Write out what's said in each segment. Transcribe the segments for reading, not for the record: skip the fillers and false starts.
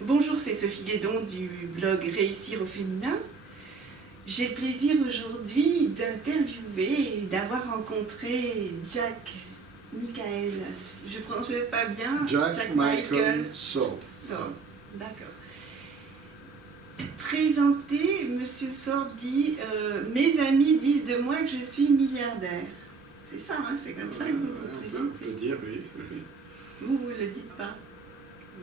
Bonjour, c'est Sophie Guédon du blog Réussir au féminin. J'ai le plaisir aujourd'hui d'interviewer et d'avoir rencontré Jack Michael. Je prononce peut-être pas bien. Jack Michael Sword. D'accord. Présenté, Monsieur Sword dit mes amis disent de moi que je suis milliardaire. C'est ça, hein, c'est comme ça que vous vous présentez. On peut dire, oui. Vous ne le dites pas.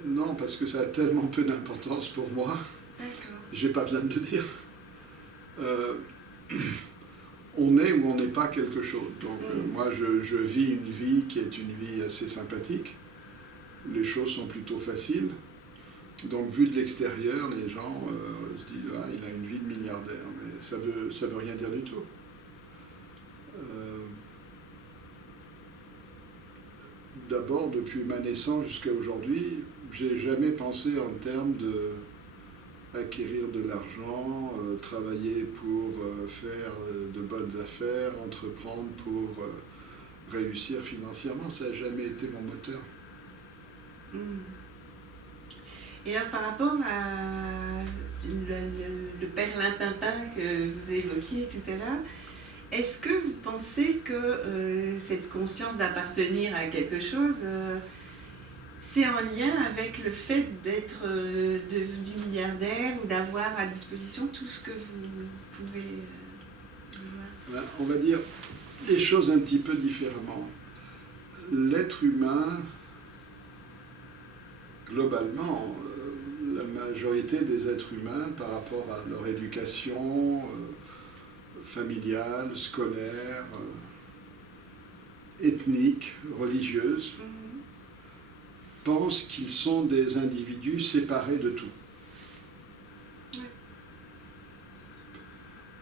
Non, parce que ça a tellement peu d'importance pour moi. D'accord. J'ai pas besoin de le dire. On est ou on n'est pas quelque chose. Donc moi, je vis une vie qui est une vie assez sympathique. Les choses sont plutôt faciles. Donc vu de l'extérieur, les gens se disent ah, il a une vie de milliardaire, mais ça veut rien dire du tout. D'abord, depuis ma naissance jusqu'à aujourd'hui, j'ai jamais pensé en termes de acquérir de l'argent, travailler pour faire de bonnes affaires, entreprendre pour réussir financièrement. Ça n'a jamais été mon moteur. Et alors, par rapport à le perlimpinpin que vous évoquiez tout à l'heure, est-ce que vous pensez que cette conscience d'appartenir à quelque chose, c'est en lien avec le fait d'être devenu milliardaire ou d'avoir à disposition tout ce que vous pouvez voir? On va dire les choses un petit peu différemment. L'être humain, globalement, la majorité des êtres humains, par rapport à leur éducation familiale, scolaire, ethnique, religieuse, pensent qu'ils sont des individus séparés de tout. Ouais.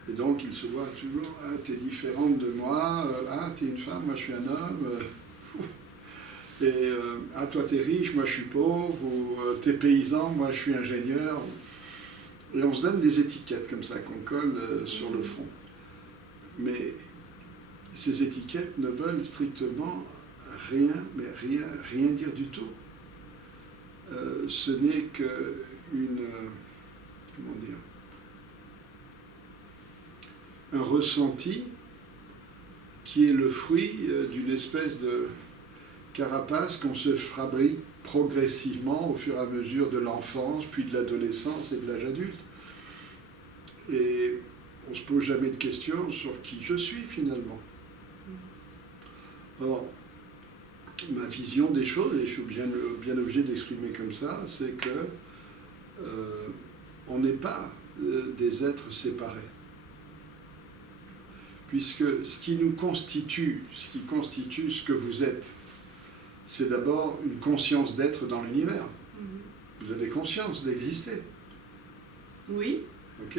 Et donc ils se voient toujours, ah, t'es différente de moi, ah, t'es une femme, moi je suis un homme, et ah, toi t'es riche, moi je suis pauvre, ou t'es paysan, moi je suis ingénieur. Et on se donne des étiquettes comme ça qu'on colle sur le front. Mais ces étiquettes ne veulent strictement rien, mais rien dire du tout. Ce n'est un ressenti qui est le fruit d'une espèce de carapace qu'on se fabrique progressivement au fur et à mesure de l'enfance, puis de l'adolescence et de l'âge adulte. Et on ne se pose jamais de questions sur qui je suis finalement. Or, ma vision des choses, et je suis bien obligé d'exprimer comme ça, c'est que on n'est pas des êtres séparés. Puisque ce qui nous constitue, ce qui constitue ce que vous êtes, c'est d'abord une conscience d'être dans l'univers. Vous avez conscience d'exister. Oui. Ok ?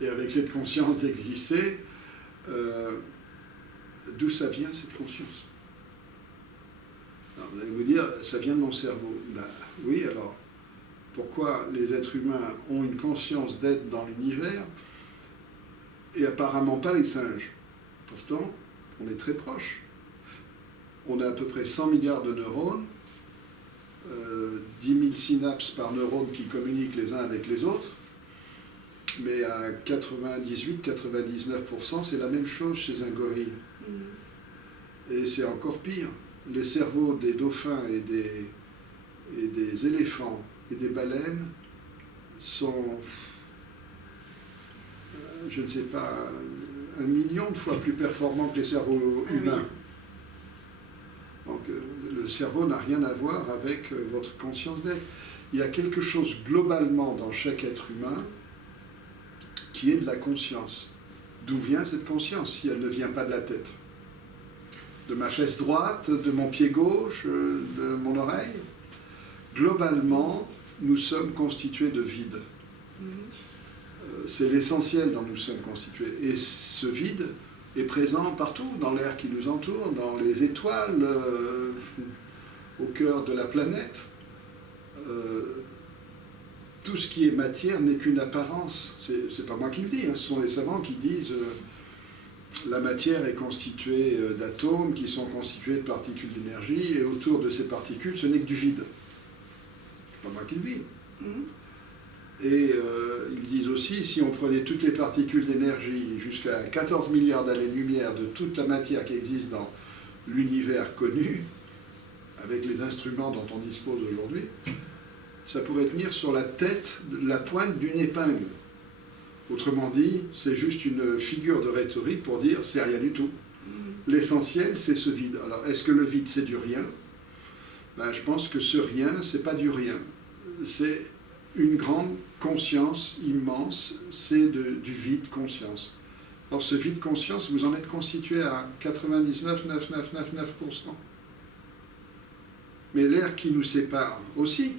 Et avec cette conscience d'exister, d'où ça vient cette conscience ? Alors vous allez vous dire, ça vient de mon cerveau. Ben, oui, alors, pourquoi les êtres humains ont une conscience d'être dans l'univers et apparemment pas les singes? Pourtant, on est très proches. On a à peu près 100 milliards de neurones, 10 000 synapses par neurone qui communiquent les uns avec les autres, mais à 98-99%, c'est la même chose chez un gorille. Et c'est encore pire. Les cerveaux des dauphins et des éléphants et des baleines sont, je ne sais pas, 1 million de fois plus performants que les cerveaux humains. Donc le cerveau n'a rien à voir avec votre conscience d'être. Il y a quelque chose globalement dans chaque être humain qui est de la conscience. D'où vient cette conscience si elle ne vient pas de la tête? De ma fesse droite, de mon pied gauche, de mon oreille? Globalement, nous sommes constitués de vide. C'est l'essentiel dont nous sommes constitués. Et ce vide est présent partout, dans l'air qui nous entoure, dans les étoiles, au cœur de la planète. Tout ce qui est matière n'est qu'une apparence. C'est pas moi qui le dis, hein, ce sont les savants qui disent la matière est constituée d'atomes qui sont constitués de particules d'énergie, et autour de ces particules, ce n'est que du vide. pas moi qui le dis. Mhm. Et ils disent aussi, si on prenait toutes les particules d'énergie jusqu'à 14 milliards d'années-lumière de toute la matière qui existe dans l'univers connu, avec les instruments dont on dispose aujourd'hui, ça pourrait tenir sur la tête, la pointe d'une épingle. Autrement dit, c'est juste une figure de rhétorique pour dire c'est rien du tout. L'essentiel, c'est ce vide. Alors, est-ce que le vide, c'est du rien? Ben, je pense que ce rien, c'est pas du rien. C'est une grande conscience immense, c'est du vide conscience. Or, ce vide conscience, vous en êtes constitué à 99,9999%. Mais l'air qui nous sépare aussi.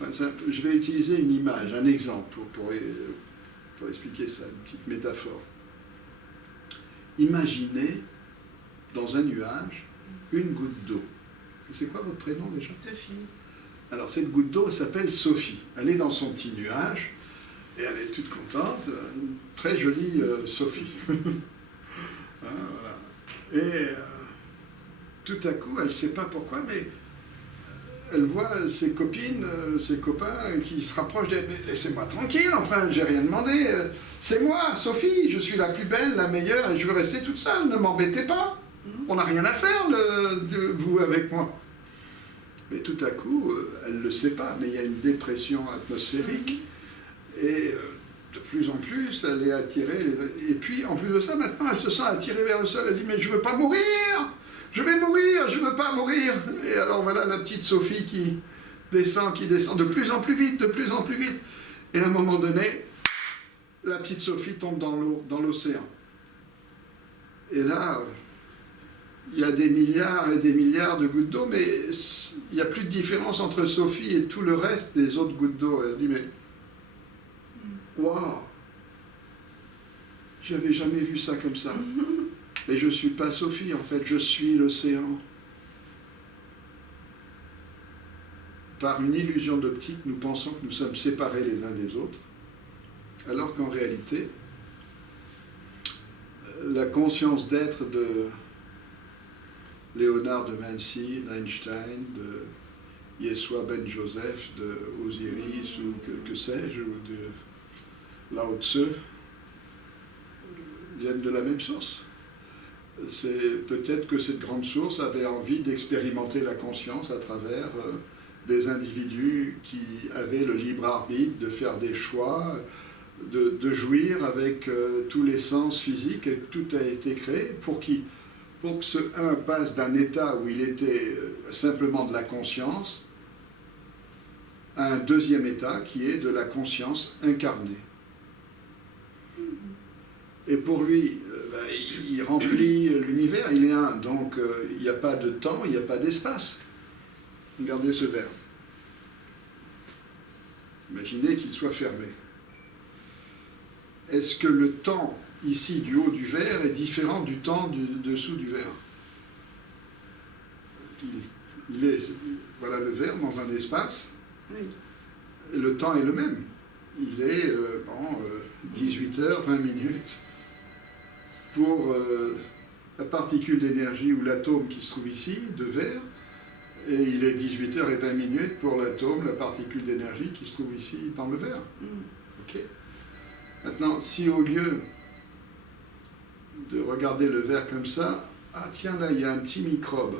Je vais utiliser une image, un exemple pour expliquer ça, une petite métaphore. Imaginez dans un nuage une goutte d'eau. C'est quoi votre prénom déjà? Sophie. Alors cette goutte d'eau s'appelle Sophie. Elle est dans son petit nuage et elle est toute contente, une très jolie Sophie. Hein, voilà. Et tout à coup, elle ne sait pas pourquoi, mais elle voit ses copines, ses copains qui se rapprochent d'elle. Mais laissez-moi tranquille, enfin, j'ai rien demandé. C'est moi, Sophie, je suis la plus belle, la meilleure, et je veux rester toute seule, ne m'embêtez pas. On n'a rien à faire, vous avec moi. Mais tout à coup, elle ne le sait pas, mais il y a une dépression atmosphérique, et de plus en plus, elle est attirée. Et puis, en plus de ça, maintenant, elle se sent attirée vers le sol. Elle dit, mais je ne veux pas mourir! Je vais mourir, je ne veux pas mourir. Et alors voilà la petite Sophie qui descend de plus en plus vite, de plus en plus vite. Et à un moment donné, la petite Sophie tombe dans l'eau, dans l'océan. Et là, il y a des milliards et des milliards de gouttes d'eau, mais il n'y a plus de différence entre Sophie et tout le reste des autres gouttes d'eau. Elle se dit, mais waouh, j'avais jamais vu ça comme ça. Mais je ne suis pas Sophie, en fait, je suis l'océan. Par une illusion d'optique, nous pensons que nous sommes séparés les uns des autres, alors qu'en réalité, la conscience d'être de Léonard de Vinci, d'Einstein, de Yeshua Ben Joseph, de Osiris, ou que sais-je, ou de Lao Tse, viennent de la même source. C'est peut-être que cette grande source avait envie d'expérimenter la conscience à travers des individus qui avaient le libre arbitre de faire des choix, de jouir avec tous les sens physiques, et tout a été créé pour qui? Pour que ce un passe d'un état où il était simplement de la conscience à un deuxième état qui est de la conscience incarnée. Et pour lui, il remplit l'univers, il est un, donc il n'y a pas de temps, il n'y a pas d'espace. Regardez ce verre. Imaginez qu'il soit fermé. Est-ce que le temps, ici, du haut du verre, est différent du temps du dessous du verre? Il est, voilà le verre dans un espace, Oui. et le temps est le même. Il est 18h, 20 minutes. Pour la particule d'énergie ou l'atome qui se trouve ici, de verre, et il est 18h20 pour l'atome, la particule d'énergie qui se trouve ici dans le verre. Ok. Maintenant, si au lieu de regarder le verre comme ça, ah tiens là, il y a un petit microbe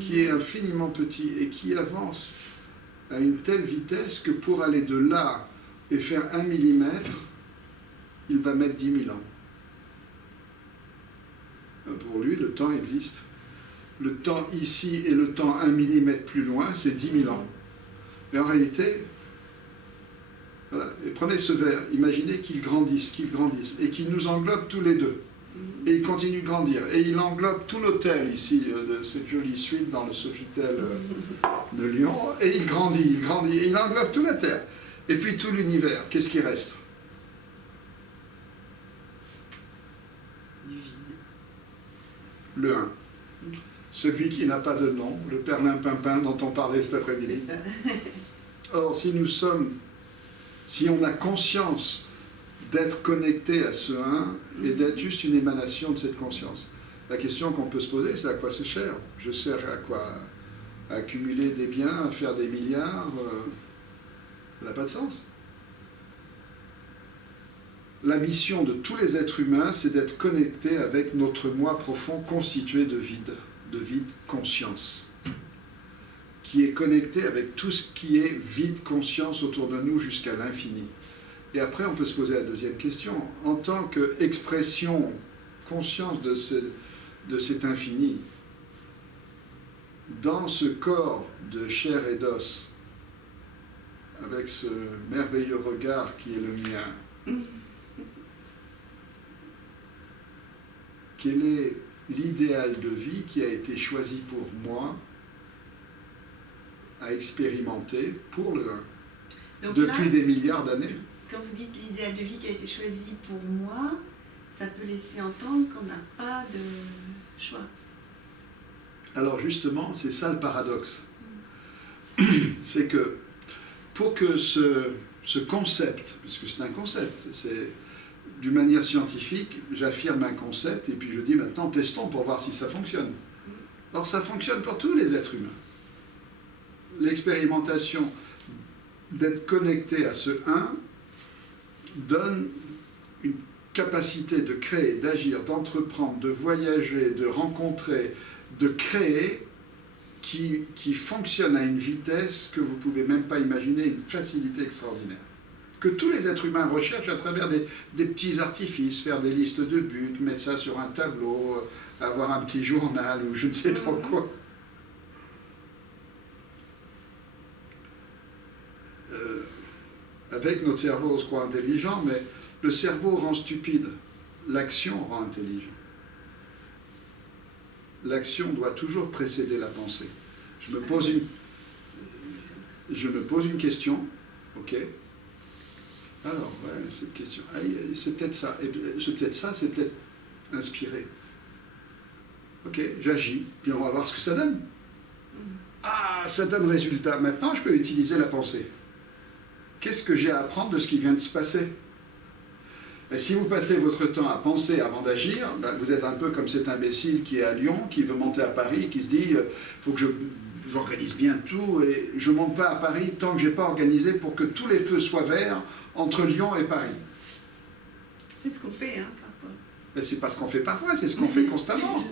qui est infiniment petit et qui avance à une telle vitesse que pour aller de là et faire 1 millimètre, il va mettre 10 000 ans. Pour lui, le temps existe. Le temps ici et le temps 1 millimètre plus loin, c'est 10 000 ans. Mais en réalité, voilà. Et prenez ce verre, imaginez qu'il grandisse, et qu'il nous englobe tous les deux. Et il continue de grandir. Et il englobe tout l'hôtel ici, de cette jolie suite dans le Sofitel de Lyon. Et il grandit, et il englobe toute la Terre. Et puis tout l'univers, qu'est-ce qui reste? Le 1. Celui qui n'a pas de nom, le perlimpinpin dont on parlait cet après-midi. Or, si on a conscience d'être connecté à ce 1 et d'être juste une émanation de cette conscience, la question qu'on peut se poser, c'est à quoi ça sert? Je sers à quoi? à accumuler des biens, à faire des milliards, ça n'a pas de sens. La mission de tous les êtres humains, c'est d'être connectés avec notre moi profond constitué de vide conscience, qui est connecté avec tout ce qui est vide conscience autour de nous jusqu'à l'infini. Et après, on peut se poser la deuxième question. En tant qu'expression, conscience de cet infini, dans ce corps de chair et d'os, avec ce merveilleux regard qui est le mien, quel est l'idéal de vie qui a été choisi pour moi à expérimenter pour le 1 depuis là, des milliards d'années? Quand vous dites l'idéal de vie qui a été choisi pour moi, ça peut laisser entendre qu'on n'a pas de choix. Alors justement, c'est ça le paradoxe. C'est que pour que ce concept, puisque c'est un concept, c'est d'une manière scientifique, j'affirme un concept et puis je dis maintenant testons pour voir si ça fonctionne. Alors ça fonctionne pour tous les êtres humains. L'expérimentation d'être connecté à ce 1 donne une capacité de créer, d'agir, d'entreprendre, de voyager, de rencontrer, de créer qui fonctionne à une vitesse que vous ne pouvez même pas imaginer, une facilité extraordinaire. Que tous les êtres humains recherchent à travers des petits artifices, faire des listes de buts, mettre ça sur un tableau, avoir un petit journal ou je ne sais trop quoi. Avec notre cerveau, on se croit intelligent, mais le cerveau rend stupide. L'action rend intelligent. L'action doit toujours précéder la pensée. Je me pose une question, ok. Alors, ouais, cette question, c'est peut-être ça, c'est peut-être inspiré. Ok, j'agis, puis on va voir ce que ça donne. Ah, ça donne résultat. Maintenant, je peux utiliser la pensée. Qu'est-ce que j'ai à apprendre de ce qui vient de se passer? Et si vous passez votre temps à penser avant d'agir, ben vous êtes un peu comme cet imbécile qui est à Lyon, qui veut monter à Paris, qui se dit il faut que j'organise bien tout, et je ne monte pas à Paris tant que je n'ai pas organisé pour que tous les feux soient verts entre Lyon et Paris. C'est ce qu'on fait, hein, parfois. Mais c'est pas ce qu'on fait parfois, c'est ce qu'on fait constamment.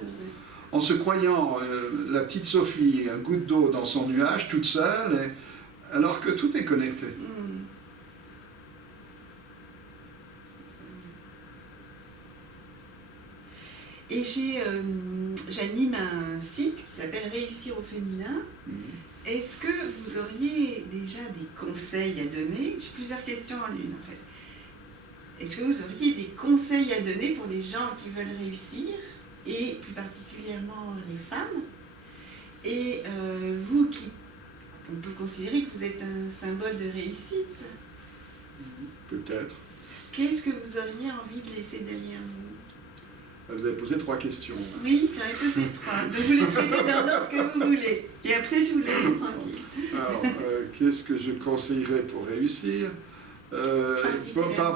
En se croyant la petite Sophie, un goutte d'eau dans son nuage, toute seule, alors que tout est connecté. Et j'anime un site qui s'appelle Réussir au féminin. Est-ce que vous auriez déjà des conseils à donner? J'ai plusieurs questions en une, en fait. Est-ce que vous auriez des conseils à donner pour les gens qui veulent réussir, et plus particulièrement les femmes? Et vous, on peut considérer que vous êtes un symbole de réussite. Peut-être. Qu'est-ce que vous auriez envie de laisser derrière vous? Vous avez posé 3 questions. Oui, j'en ai posé 3. Donc vous les traitez dans l'ordre que vous voulez. Et après, je vous laisse tranquille. Alors, qu'est-ce que je conseillerais pour réussir?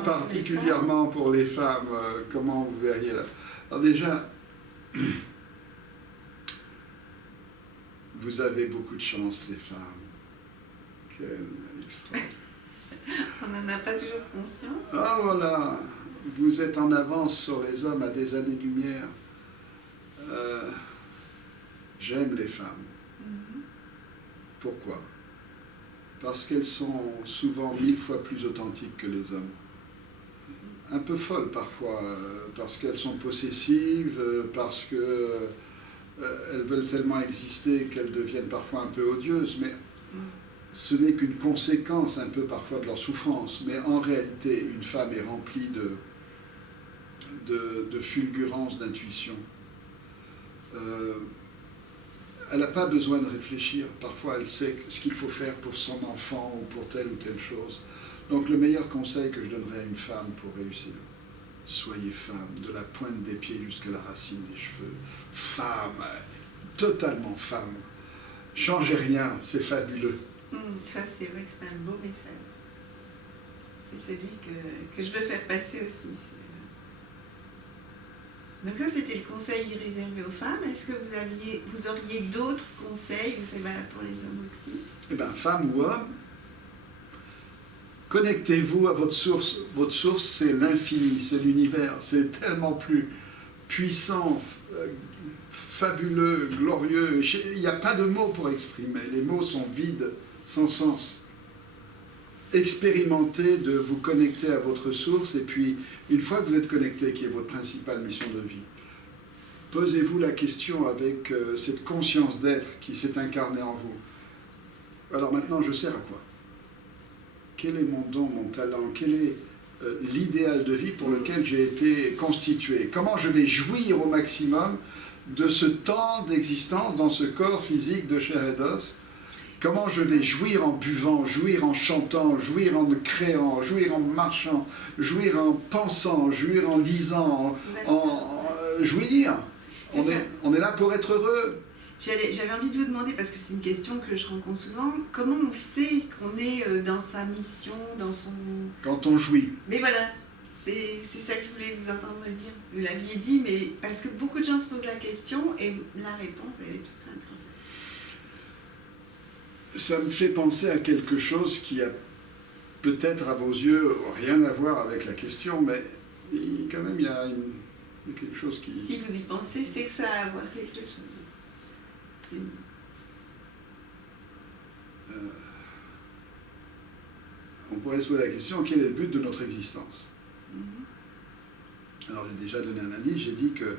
Particulièrement pour les femmes, comment vous verriez là? Alors déjà, vous avez beaucoup de chance, les femmes. Quel extraordinaire. On n'en a pas toujours conscience. Ah voilà, vous êtes en avance sur les hommes à des années-lumière. J'aime les femmes. Pourquoi? Parce qu'elles sont souvent 1000 fois plus authentiques que les hommes. Un peu folles parfois, parce qu'elles sont possessives, parce qu'elles veulent tellement exister qu'elles deviennent parfois un peu odieuses, mais ce n'est qu'une conséquence un peu parfois de leur souffrance. Mais en réalité, une femme est remplie de fulgurance, d'intuition. Elle n'a pas besoin de réfléchir. Parfois, elle sait ce qu'il faut faire pour son enfant ou pour telle ou telle chose. Donc, le meilleur conseil que je donnerais à une femme pour réussir, soyez femme, de la pointe des pieds jusqu'à la racine des cheveux. Femme, totalement femme. Changez rien, c'est fabuleux. Ça, c'est vrai que c'est un beau message. C'est celui que je veux faire passer aussi. Donc ça, c'était le conseil réservé aux femmes. Est-ce que vous auriez d'autres conseils, ou c'est valable pour les hommes aussi? Eh bien, femme ou homme, connectez-vous à votre source. Votre source, c'est l'infini, c'est l'univers. C'est tellement plus puissant, fabuleux, glorieux. Il n'y a pas de mots pour exprimer. Les mots sont vides, sans sens. Expérimentez de vous connecter à votre source, et puis, une fois que vous êtes connecté, qui est votre principale mission de vie, posez-vous la question avec cette conscience d'être qui s'est incarnée en vous. Alors maintenant, je sers à quoi? Quel est mon don, mon talent? Quel est l'idéal de vie pour lequel j'ai été constitué? Comment je vais jouir au maximum de ce temps d'existence dans ce corps physique de chair et d'os? Comment je vais jouir en buvant, jouir en chantant, jouir en créant, jouir en marchant, jouir en pensant, jouir en lisant, jouir. On est là pour être heureux. J'avais envie de vous demander, parce que c'est une question que je rencontre souvent, comment on sait qu'on est dans sa mission, dans son... Quand on jouit. Mais voilà, c'est ça que je voulais vous entendre me dire. Vous l'aviez dit, mais parce que beaucoup de gens se posent la question, et la réponse, elle est toute simple. Ça me fait penser à quelque chose qui a peut-être à vos yeux rien à voir avec la question, mais quand même il y a quelque chose qui... Si vous y pensez, c'est que ça a à voir quelque chose. On pourrait se poser la question, quel est le but de notre existence? Alors j'ai déjà donné un indice, j'ai dit que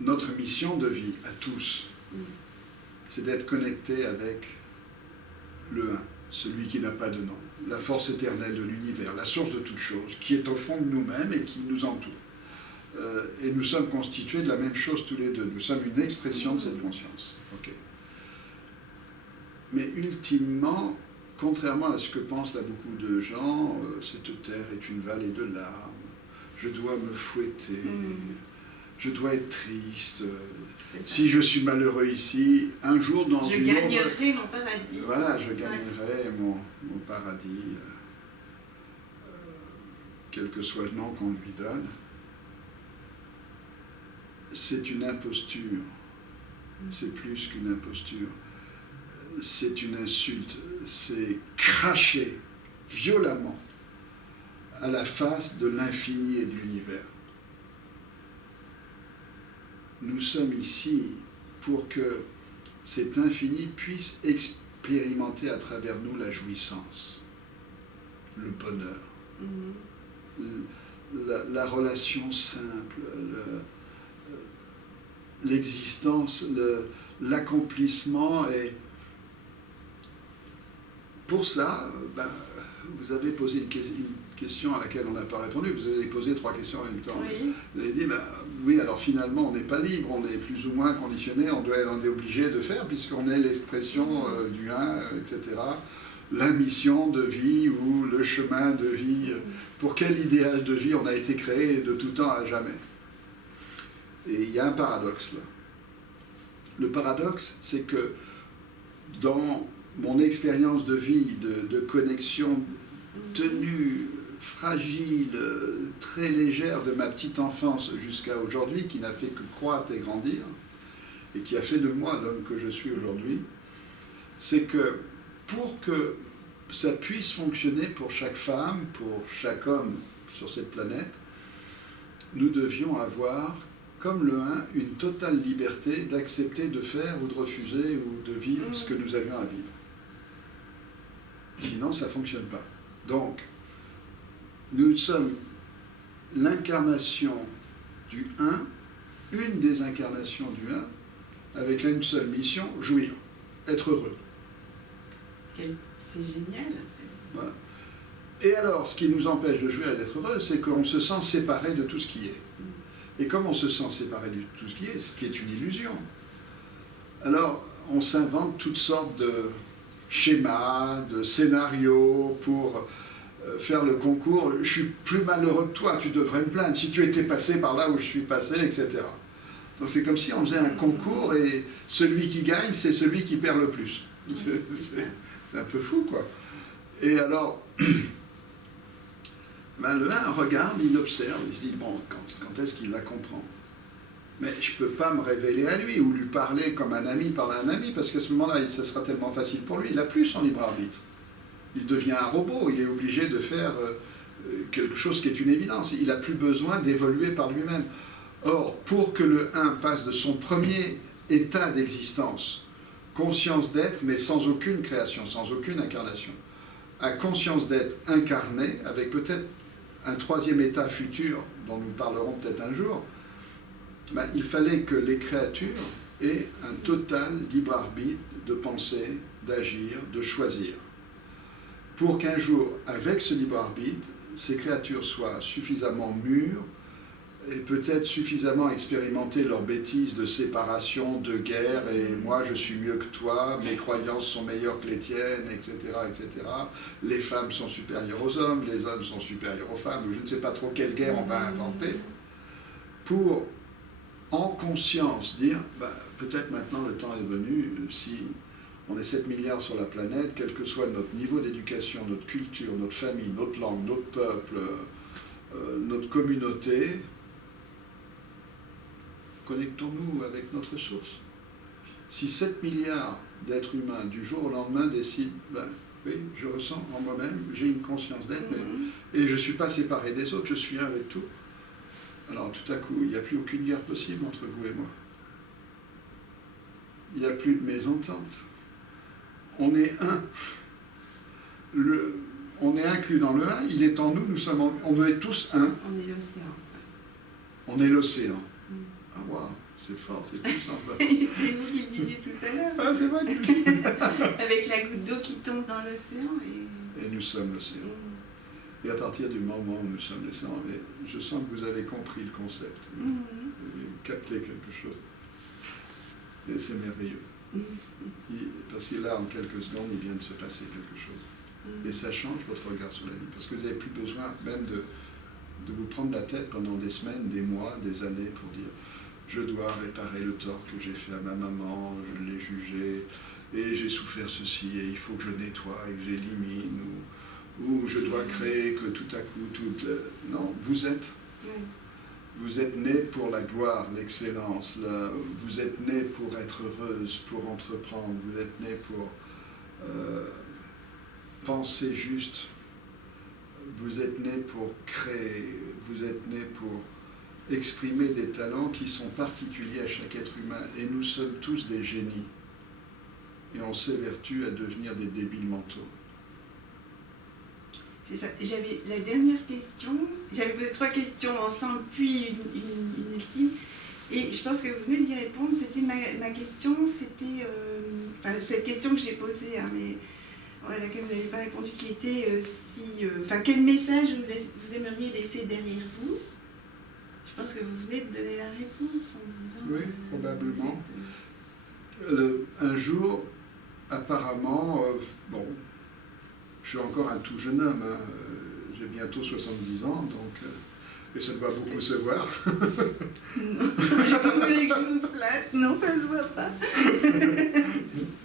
notre mission de vie à tous, c'est d'être connecté avec le Un, celui qui n'a pas de nom, la force éternelle de l'univers, la source de toute chose, qui est au fond de nous-mêmes et qui nous entoure. Et nous sommes constitués de la même chose tous les deux. Nous sommes une expression de cette conscience. Okay. Mais ultimement, contrairement à ce que pensent là beaucoup de gens, cette terre est une vallée de larmes, je dois me fouetter, je dois être triste. Si je suis malheureux ici, un jour dans je une gagnerai mon paradis. Voilà, je gagnerai mon paradis, quel que soit le nom qu'on lui donne. C'est une imposture. C'est plus qu'une imposture. C'est une insulte. C'est cracher violemment à la face de l'infini et de l'univers. Nous sommes ici pour que cet infini puisse expérimenter à travers nous la jouissance, le bonheur, la relation simple, l'existence, l'accomplissement. Et pour ça, vous avez posé une question à laquelle on n'a pas répondu. Vous avez posé 3 questions en même temps. Oui. Vous avez dit, oui, alors finalement, on n'est pas libre, on est plus ou moins conditionné, on est obligé de faire, puisqu'on est l'expression du Un, etc. La mission de vie ou le chemin de vie. Pour quel idéal de vie on a été créé de tout temps à jamais? Et il y a un paradoxe là. Le paradoxe, c'est que dans mon expérience de vie, de connexion tenue, fragile, très légère de ma petite enfance jusqu'à aujourd'hui, qui n'a fait que croître et grandir, et qui a fait de moi l'homme que je suis aujourd'hui, c'est que pour que ça puisse fonctionner pour chaque femme, pour chaque homme sur cette planète, nous devions avoir, comme le Un, une totale liberté d'accepter de faire ou de refuser ou de vivre ce que nous avions à vivre. Sinon, ça ne fonctionne pas. Donc, nous sommes l'incarnation du Un, une des incarnations du Un, avec une seule mission, jouir, être heureux. C'est génial. Voilà. Et alors, ce qui nous empêche de jouir et d'être heureux, c'est qu'on se sent séparé de tout ce qui est. Et comme on se sent séparé de tout ce qui est une illusion, alors on s'invente toutes sortes de schémas, de scénarios pour faire le concours. Je suis plus malheureux que toi, tu devrais me plaindre si tu étais passé par là où je suis passé, etc. Donc c'est comme si on faisait un concours et celui qui gagne, c'est celui qui perd le plus. C'est un peu fou, quoi. Et alors, le Un regarde, il observe, il se dit, bon, quand est-ce qu'il la comprend? Mais je ne peux pas me révéler à lui ou lui parler comme un ami parle à un ami, parce qu'à ce moment-là, ça sera tellement facile pour lui. Il n'a plus son libre arbitre. Il devient un robot, il est obligé de faire quelque chose qui est une évidence. Il n'a plus besoin d'évoluer par lui-même. Or, pour que le 1 passe de son premier état d'existence, conscience d'être, mais sans aucune création, sans aucune incarnation, à conscience d'être incarné, avec peut-être un troisième état futur, dont nous parlerons peut-être un jour, ben, il fallait que les créatures aient un total libre arbitre de penser, d'agir, de choisir. Pour qu'un jour, avec ce libre arbitre, ces créatures soient suffisamment mûres et peut-être suffisamment expérimenter leurs bêtises de séparation, de guerre, et moi je suis mieux que toi, mes croyances sont meilleures que les tiennes, etc., etc. Les femmes sont supérieures aux hommes, les hommes sont supérieurs aux femmes, je ne sais pas trop quelle guerre on va inventer, pour, en conscience, dire, bah, peut-être maintenant le temps est venu, si on est 7 milliards sur la planète, quel que soit notre niveau d'éducation, notre culture, notre famille, notre langue, notre peuple, notre communauté, connectons-nous avec notre source. Si 7 milliards d'êtres humains, du jour au lendemain, décident, ben, oui, je ressens en moi-même, j'ai une conscience d'être, et je ne suis pas séparé des autres, je suis un avec tout. Alors tout à coup, il n'y a plus aucune guerre possible entre vous et moi. Il n'y a plus de mésentente. On est un. On est inclus dans le un, il est en nous, on est tous un. On est l'océan. On est l'océan. Ah waouh, c'est fort, c'est puissant. C'est vous qui le disiez tout à l'heure. Ah, c'est moi qui le dis. Avec la goutte d'eau qui tombe dans l'océan. Et nous sommes l'océan. Et à partir du moment où nous sommes l'océan, je sens que vous avez compris le concept. Vous avez capté quelque chose. Et c'est merveilleux. Parce que là, en quelques secondes, il vient de se passer quelque chose. Et ça change votre regard sur la vie. Parce que vous n'avez plus besoin même de vous prendre la tête pendant des semaines, des mois, des années pour dire je dois réparer le tort que j'ai fait à ma maman, je l'ai jugé, et j'ai souffert ceci, et il faut que je nettoie et que j'élimine, ou je dois créer que tout à coup, non, vous êtes. Vous êtes né pour la gloire, l'excellence, vous êtes né pour être heureuse, pour entreprendre, vous êtes né pour penser juste, vous êtes né pour créer, vous êtes né pour exprimer des talents qui sont particuliers à chaque être humain. Et nous sommes tous des génies. Et on s'évertue à devenir des débiles mentaux. C'est ça. J'avais la dernière question, j'avais posé 3 questions ensemble, puis une ultime. Et je pense que vous venez d'y répondre. C'était ma question, c'était cette question que j'ai posée, hein, mais à laquelle vous n'avez pas répondu, qui était quel message vous aimeriez laisser derrière vous? Je pense que vous venez de donner la réponse en disant... Oui, probablement. Un jour, apparemment, je suis encore un tout jeune homme, hein, j'ai bientôt 70 ans, donc, et ça doit beaucoup se voir. Non, je voulais que je vous flatte, non, ça ne se voit pas.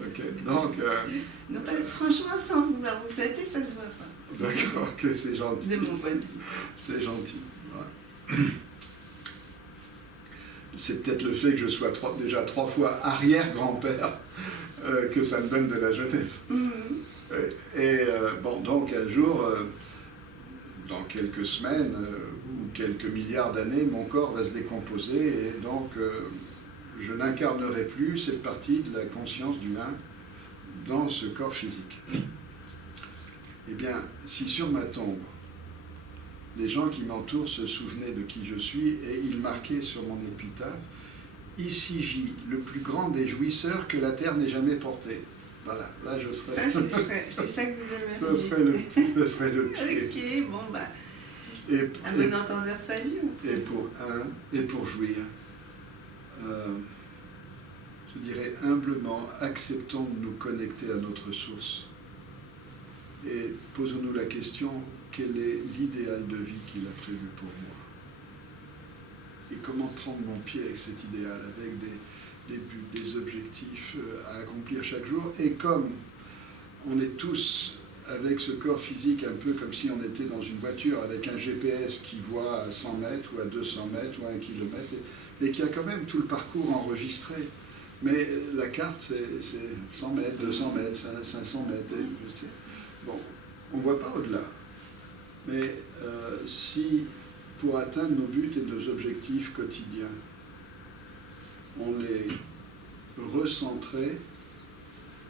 Ok, donc... non, franchement, sans vouloir vous flatter, ça ne se voit pas. D'accord, ok, c'est gentil. De mon point de vue. C'est gentil. Ouais. C'est peut-être le fait que je sois déjà 3 fois arrière-grand-père que ça me donne de la jeunesse. Donc un jour, dans quelques semaines ou quelques milliards d'années, mon corps va se décomposer et donc je n'incarnerai plus cette partie de la conscience du un dans ce corps physique. Eh bien, si sur ma tombe, les gens qui m'entourent se souvenaient de qui je suis et ils marquaient sur mon épitaphe « Ici gît le plus grand des jouisseurs que la terre n'ait jamais porté ». Voilà, là je serais... C'est ça que vous aimeriez. Ce serait le pied. Ok, bon bah... à bon entendeur, salut. Et pour jouir, je dirais humblement, acceptons de nous connecter à notre source. Et posons-nous la question, quel est l'idéal de vie qu'il a prévu pour moi? Et comment prendre mon pied avec cet idéal, avec des buts, des objectifs à accomplir chaque jour. Et comme on est tous avec ce corps physique un peu comme si on était dans une voiture avec un GPS qui voit à 100 mètres ou à 200 mètres ou à 1 kilomètre, et qui a quand même tout le parcours enregistré. Mais la carte, c'est 100 mètres, 200 mètres, 500 mètres. Je sais. Bon, on ne voit pas au-delà. Mais si, pour atteindre nos buts et nos objectifs quotidiens, on les recentrait,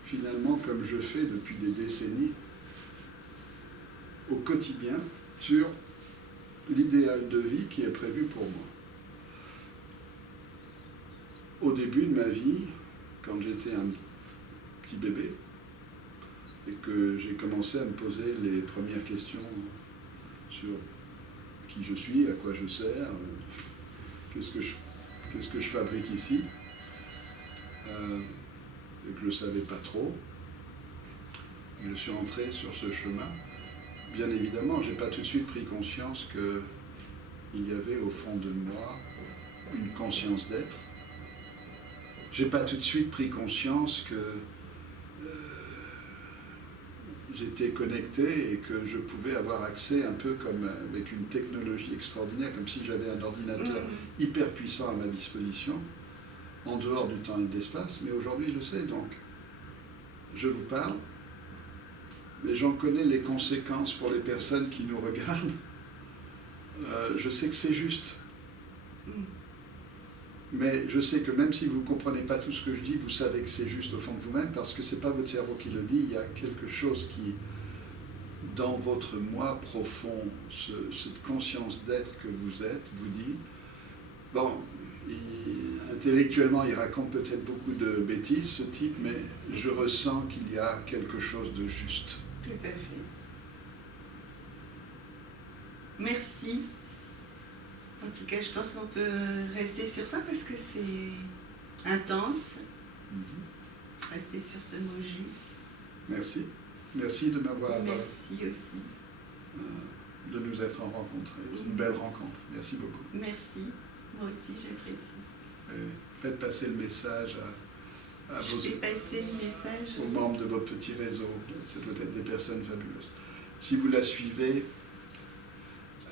finalement, comme je fais depuis des décennies, au quotidien, sur l'idéal de vie qui est prévu pour moi. Au début de ma vie, quand j'étais un petit bébé, et que j'ai commencé à me poser les premières questions sur qui je suis, à quoi je sers, qu'est-ce que je fabrique ici, et que je ne savais pas trop, je suis entré sur ce chemin. Bien évidemment, je n'ai pas tout de suite pris conscience qu'il y avait au fond de moi une conscience d'être. Je n'ai pas tout de suite pris conscience que j'étais connecté et que je pouvais avoir accès un peu comme avec une technologie extraordinaire, comme si j'avais un ordinateur hyper puissant à ma disposition, en dehors du temps et de l'espace. Mais aujourd'hui, je le sais, donc je vous parle, mais j'en connais les conséquences pour les personnes qui nous regardent. Je sais que c'est juste. Mais je sais que même si vous ne comprenez pas tout ce que je dis, vous savez que c'est juste au fond de vous-même, parce que ce n'est pas votre cerveau qui le dit, il y a quelque chose qui, dans votre moi profond, cette conscience d'être que vous êtes, vous dit, bon, intellectuellement il raconte peut-être beaucoup de bêtises, ce type, mais je ressens qu'il y a quelque chose de juste. Tout à fait. Merci. En tout cas, je pense qu'on peut rester sur ça parce que c'est intense. Rester sur ce mot juste. Merci. Merci de m'avoir... Merci aussi. De nous être rencontrés. C'est une belle rencontre. Merci beaucoup. Merci. Moi aussi, j'apprécie. Faites passer le message à Je vais passer le message aux membres de votre petit réseau. Ça doit être des personnes fabuleuses. Si vous la suivez,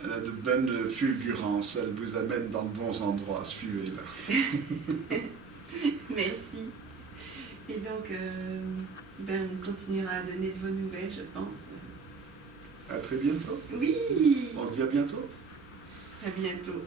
elle a de bonnes fulgurances, elle vous amène dans de bons endroits, suivez-la. Merci. Et donc, on continuera à donner de vos nouvelles, je pense. À très bientôt. Oui. On se dit à bientôt. À bientôt.